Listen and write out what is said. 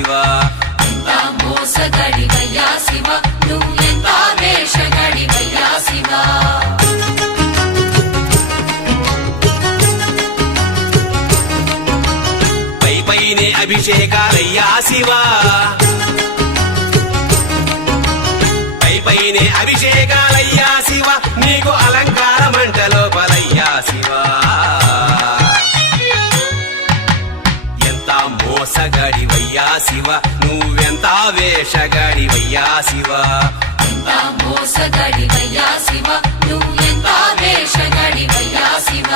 శివ ఎంత మోసగడివయ్యా శివ నువ్వెంత వేషగడివయ్యా శివ పైనే అభిషేకాలయ్యా శివ పైనే అభిషేకాలయ్యా శివ నీకు అలంకార మంటలోపలయ్యా శివ ఎంత మోసగాడివయ్యా శివ నువ్వెంత వేషగాడివయ్యా శివ ఎంత మోసగడివయ్యా శివ నువ్వెంత వేషగడివయ్యా శివ